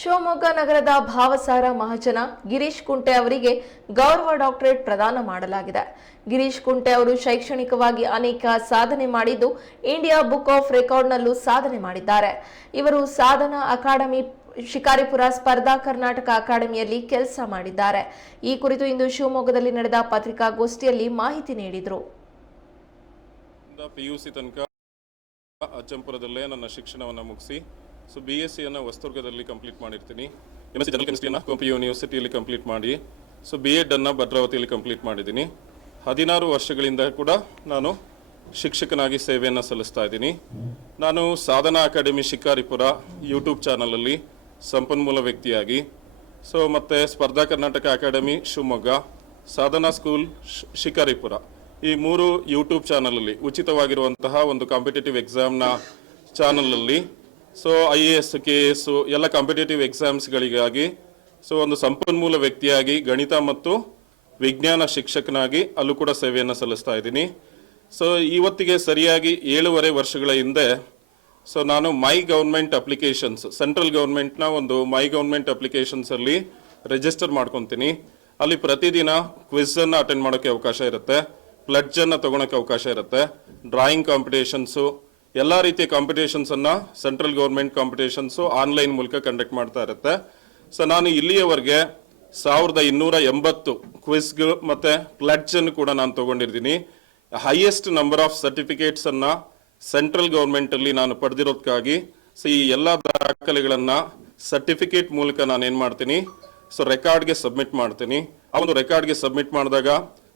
ಶಿವಮೊಗ್ಗ ನಗರದ ಭಾವಸಾರ ಮಹಾಜನ ಗಿರೀಶ್ ಕುಂಟೆ ಅವರಿಗೆ ಗೌರವ ಡಾಕ್ಟರೇಟ್ ಪ್ರದಾನ ಮಾಡಲಾಗಿದೆ. ಗಿರೀಶ್ ಕುಂಟೆ ಅವರು ಶೈಕ್ಷಣಿಕವಾಗಿ ಅನೇಕ ಸಾಧನೆ ಮಾಡಿದ್ದು ಇಂಡಿಯಾ ಬುಕ್ ಆಫ್ ರೆಕಾರ್ಡ್ನಲ್ಲೂ ಸಾಧನೆ ಮಾಡಿದ್ದಾರೆ. ಇವರು ಸಾಧನಾ ಅಕಾಡೆಮಿ ಶಿಕಾರಿಪುರ ಸ್ಪರ್ಧಾ ಕರ್ನಾಟಕ ಅಕಾಡೆಮಿಯಲ್ಲಿ ಕೆಲಸ ಮಾಡಿದ್ದಾರೆ. ಈ ಕುರಿತು ಇಂದು ಶಿವಮೊಗ್ಗದಲ್ಲಿ ನಡೆದ ಪತ್ರಿಕಾಗೋಷ್ಠಿಯಲ್ಲಿ ಮಾಹಿತಿ ನೀಡಿದರು. ಪಿಯುಸಿ ತನಕ ಅಜ್ಜಂಪುರದಲ್ಲೇ ನನ್ನ ಶಿಕ್ಷಣವನ್ನು ಮುಗಿಸಿ BSc ವಸ್ತುರ್ಗದಲ್ಲಿ ಕಂಪ್ಲೀಟ್ ಮಾಡಿರ್ತೀನಿ. MSc ಜನರಲ್ ಕೆಮಿಸ್ಟ್ರಿಯನ್ನು ಕುವೆಂಪು ಯೂನಿವರ್ಸಿಟಿಯಲ್ಲಿ ಕಂಪ್ಲೀಟ್ ಮಾಡಿ B.Ed ಭದ್ರಾವತಿಯಲ್ಲಿ ಕಂಪ್ಲೀಟ್ ಮಾಡಿದ್ದೀನಿ. 16 ವರ್ಷಗಳಿಂದ ಕೂಡ ನಾನು ಶಿಕ್ಷಕನಾಗಿ ಸೇವೆಯನ್ನು ಸಲ್ಲಿಸ್ತಾ ಇದ್ದೀನಿ. ನಾನು ಸಾಧನಾ ಅಕಾಡೆಮಿ ಶಿಕಾರಿಪುರ ಯೂಟ್ಯೂಬ್ ಚಾನಲಲ್ಲಿ ಸಂಪನ್ಮೂಲ ವ್ಯಕ್ತಿಯಾಗಿ ಮತ್ತು ಸ್ಪರ್ಧಾ ಕರ್ನಾಟಕ ಅಕಾಡೆಮಿ ಶಿವಮೊಗ್ಗ, ಸಾಧನಾ ಸ್ಕೂಲ್ ಶಿಕಾರಿಪುರ ಈ 3 ಯೂಟ್ಯೂಬ್ ಚಾನಲಲ್ಲಿ ಉಚಿತವಾಗಿರುವಂತಹ ಒಂದು ಕಾಂಪಿಟೇಟಿವ್ ಎಕ್ಸಾಮ್ನ ಚಾನಲಲ್ಲಿ IAS KS ಎಲ್ಲ ಕಾಂಪಿಟೇಟಿವ್ ಎಕ್ಸಾಮ್ಸ್ಗಳಿಗಾಗಿ ಒಂದು ಸಂಪನ್ಮೂಲ ವ್ಯಕ್ತಿಯಾಗಿ ಗಣಿತ ಮತ್ತು ವಿಜ್ಞಾನ ಶಿಕ್ಷಕನಾಗಿ ಅಲ್ಲೂ ಕೂಡ ಸೇವೆಯನ್ನು ಸಲ್ಲಿಸ್ತಾ ಇದ್ದೀನಿ. ಇವತ್ತಿಗೆ ಸರಿಯಾಗಿ 7.5 ವರ್ಷಗಳ ಹಿಂದೆ ನಾನು ಮೈ ಗೌರ್ಮೆಂಟ್ ಅಪ್ಲಿಕೇಶನ್ಸ್ ಸೆಂಟ್ರಲ್ ಗೌರ್ಮೆಂಟ್ನ ಒಂದು ಮೈ ಗೌರ್ಮೆಂಟ್ ಅಪ್ಲಿಕೇಶನ್ಸಲ್ಲಿ ರಿಜಿಸ್ಟರ್ ಮಾಡ್ಕೊತೀನಿ. ಅಲ್ಲಿ ಪ್ರತಿದಿನ ಕ್ವಿಝನ್ನು ಅಟೆಂಡ್ ಮಾಡೋಕ್ಕೆ ಅವಕಾಶ ಇರುತ್ತೆ, ಪ್ಲಡ್ಜನ್ನು ತೊಗೊಳಕ್ಕೆ ಅವಕಾಶ ಇರುತ್ತೆ, ಡ್ರಾಯಿಂಗ್ ಕಾಂಪಿಟೇಷನ್ಸು ಎಲ್ಲ ರೀತಿಯ ಕಾಂಪಿಟೇಷನ್ಸನ್ನು ಸೆಂಟ್ರಲ್ ಗೌರ್ಮೆಂಟ್ ಕಾಂಪಿಟೇಷನ್ಸು ಆನ್ಲೈನ್ ಮೂಲಕ ಕಂಡಕ್ಟ್ ಮಾಡ್ತಾ ಇರುತ್ತೆ. ನಾನು ಇಲ್ಲಿಯವರೆಗೆ 1280 ಕ್ವಿಜ್ಗಳು ಮತ್ತು ಪ್ಲಡ್ಜನ್ನು ಕೂಡ ನಾನು ತೊಗೊಂಡಿರ್ತೀನಿ. ಹೈಯೆಸ್ಟ್ ನಂಬರ್ ಆಫ್ ಸರ್ಟಿಫಿಕೇಟ್ಸನ್ನು ಸೆಂಟ್ರಲ್ ಗೌರ್ಮೆಂಟಲ್ಲಿ ನಾನು ಪಡೆದಿರೋದಕ್ಕಾಗಿ ಈ ಎಲ್ಲ ದಾಖಲೆಗಳನ್ನು ಸರ್ಟಿಫಿಕೇಟ್ ಮೂಲಕ ನಾನು ಏನು ಮಾಡ್ತೀನಿ ರೆಕಾರ್ಡ್ಗೆ ಸಬ್ಮಿಟ್ ಮಾಡ್ತೀನಿ. ಆ ಒಂದು ರೆಕಾರ್ಡ್ಗೆ ಸಬ್ಮಿಟ್ ಮಾಡಿದಾಗ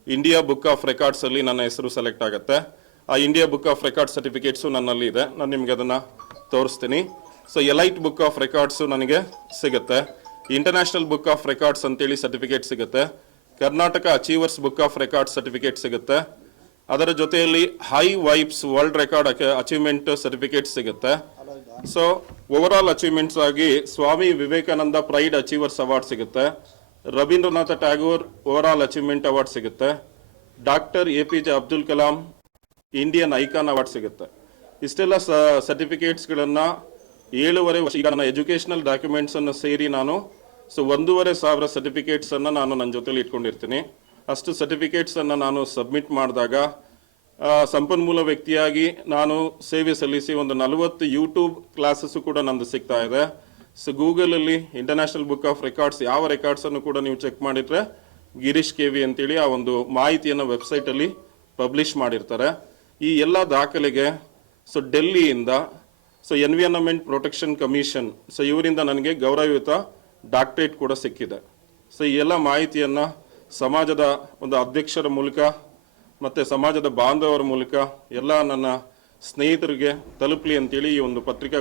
ಇಂಡಿಯಾ ಬುಕ್ ಆಫ್ ರೆಕಾರ್ಡ್ಸಲ್ಲಿ ನನ್ನ ಹೆಸರು ಸೆಲೆಕ್ಟ್ ಆಗುತ್ತೆ. ಆ India book of record certificates ನನ್ನಲ್ಲಿ ಇದೆ, ನಾನು ನಿಮ್ಗೆ ಅದನ್ನು ತೋರಿಸ್ತೀನಿ. ಎಲೈಟ್ ಬುಕ್ ಆಫ್ ರೆಕಾರ್ಡ್ಸು ನನಗೆ ಸಿಗುತ್ತೆ, ಇಂಟರ್ನ್ಯಾಷನಲ್ ಬುಕ್ ಆಫ್ ರೆಕಾರ್ಡ್ಸ್ ಅಂತೇಳಿ ಸರ್ಟಿಫಿಕೇಟ್ ಸಿಗುತ್ತೆ, Karnataka achievers book of record certificate ಸಿಗುತ್ತೆ, ಅದರ ಜೊತೆಯಲ್ಲಿ high vibes world record achievement certificate ಸಿಗುತ್ತೆ. ಓವರ್ ಆಲ್ ಅಚೀವ್ಮೆಂಟ್ಸ್ ಆಗಿ Swami Vivekananda pride achievers award ಸಿಗುತ್ತೆ, Rabindranath Tagore overall achievement award ಸಿಗುತ್ತೆ, doctor APJ Abdul Kalam Indian icon award ಸಿಗುತ್ತೆ. ಇಷ್ಟೆಲ್ಲ ಸರ್ಟಿಫಿಕೇಟ್ಸ್ಗಳನ್ನು 7.5 ವರ್ಷ ಈಗ ನನ್ನ ಎಜುಕೇಷನಲ್ ಡಾಕ್ಯುಮೆಂಟ್ಸನ್ನು ಸೇರಿ ನಾನು 1,500 ಸರ್ಟಿಫಿಕೇಟ್ಸನ್ನು ನಾನು ನನ್ನ ಜೊತೆಲಿ ಇಟ್ಕೊಂಡಿರ್ತೀನಿ. ಅಷ್ಟು ಸರ್ಟಿಫಿಕೇಟ್ಸನ್ನು ನಾನು ಸಬ್ಮಿಟ್ ಮಾಡಿದಾಗ ಸಂಪನ್ಮೂಲ ವ್ಯಕ್ತಿಯಾಗಿ ನಾನು ಸೇವೆ ಸಲ್ಲಿಸಿ ಒಂದು 40 ಯೂಟ್ಯೂಬ್ ಕ್ಲಾಸಸ್ಸು ಕೂಡ ನಂದು ಸಿಗ್ತಾ ಇದೆ. ಗೂಗಲಲ್ಲಿ ಇಂಟರ್ನ್ಯಾಷನಲ್ ಬುಕ್ ಆಫ್ ರೆಕಾರ್ಡ್ಸ್ ಯಾವ ರೆಕಾರ್ಡ್ಸನ್ನು ಕೂಡ ನೀವು ಚೆಕ್ ಮಾಡಿದರೆ ಗಿರೀಶ್ KV ಅಂತೇಳಿ ಆ ಒಂದು ಮಾಹಿತಿಯನ್ನು ವೆಬ್ಸೈಟಲ್ಲಿ ಪಬ್ಲಿಷ್ ಮಾಡಿರ್ತಾರೆ. ಈ ಎಲ್ಲ ದಾಖಲೆಗೆ ಡೆಲ್ಲಿಯಿಂದ ಎನ್ವಿರಾನ್ಮೆಂಟ್ ಪ್ರೊಟೆಕ್ಷನ್ ಕಮಿಷನ್ ಇವರಿಂದ ನನಗೆ ಗೌರವಯುತ ಡಾಕ್ಟರೇಟ್ ಕೂಡ ಸಿಕ್ಕಿದೆ. ಈ ಎಲ್ಲ ಮಾಹಿತಿಯನ್ನು ಸಮಾಜದ ಒಂದು ಅಧ್ಯಕ್ಷರ ಮೂಲಕ ಮತ್ತು ಸಮಾಜದ ಬಾಂಧವರ ಮೂಲಕ ಎಲ್ಲ ನನ್ನ ಸ್ನೇಹಿತರಿಗೆ ತಲುಪಲಿ ಅಂತೇಳಿ ಈ ಒಂದು ಪತ್ರಿಕಾ